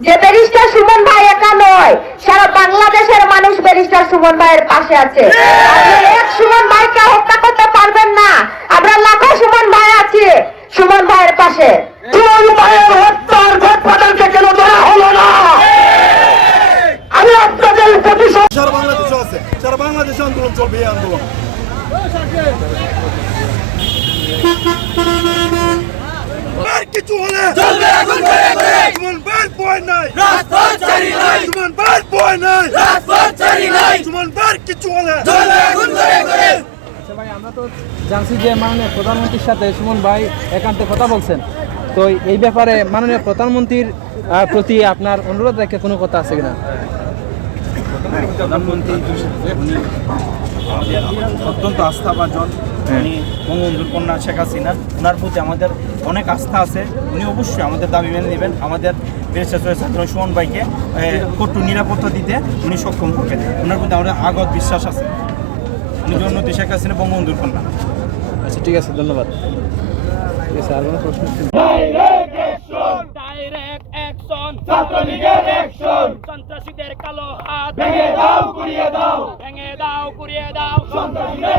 যে ব্যারিস্টার সুমন ভাই একা নয়, সারা বাংলাদেশের মানুষ ব্যারিস্টার সুমন ভাইয়ের পাশে আছে। আপনি এক সুমন ভাইকে হত্যা করতে পারবেন না, আমরা লাখো সুমন ভাই আছি সুমন ভাইয়ের পাশে। সুমন ভাইয়ের হত্যার ঘটনাকে কেন ধরা হলো না? আমি আপনাদের প্রতি সারা বাংলাদেশে আছে, সারা বাংলাদেশে আন্দোলন চলবে, এই আন্দোলন কিছু হলে চলবে আগুন করে করে সুমন ভাইয়ের ভয় নাই, রাজপথ ছাড়ি নাই, সুমন ভাইয়ের ভয় নাই, রাজপথ ছাড়ি নাই, সুমন ভাইয়ের কিছু হলে চলবে আগুন করে করে। আচ্ছা ভাই, আমরা তো জানছি যে মাননীয় প্রধানমন্ত্রীর সাথে সুমন ভাই একান্তে কথা বলছেন, তো এই ব্যাপারে মাননীয় প্রধানমন্ত্রীর প্রতি আপনার অনুরোধ রেখে কোনো কথা আছে কিনা? প্রধানমন্ত্রী উনি অত্যন্ত আস্থাভাজন, উনি বঙ্গবন্ধুর কন্যা শেখ হাসিনা, ওনার প্রতি আমাদের অনেক আস্থা আছে। উনি অবশ্যই আমাদের দাবি মেনে নেবেন, আমাদের ব্যারিস্টার ছাত্র সুমন ভাইকে কঠোর নিরাপত্তা দিতে উনি সক্ষম হবেন। ওনার প্রতি আমাদের আগত বিশ্বাস আছে। উনি জন্মতি শেখ হাসিনা বঙ্গবন্ধুর কন্যা। আচ্ছা ঠিক আছে, ধন্যবাদ। ঠিক আছে, আর কোনো প্রশ্ন? ডাইরেক্ট অ্যাকশন, ছাত্রলীগের অ্যাকশন, সন্ত্রাসীদের কালো হাত ভেঙে দাও, গুড়িয়ে দাও, ভেঙে দাও, গুড়িয়ে দাও, সন্ত্রাসীদের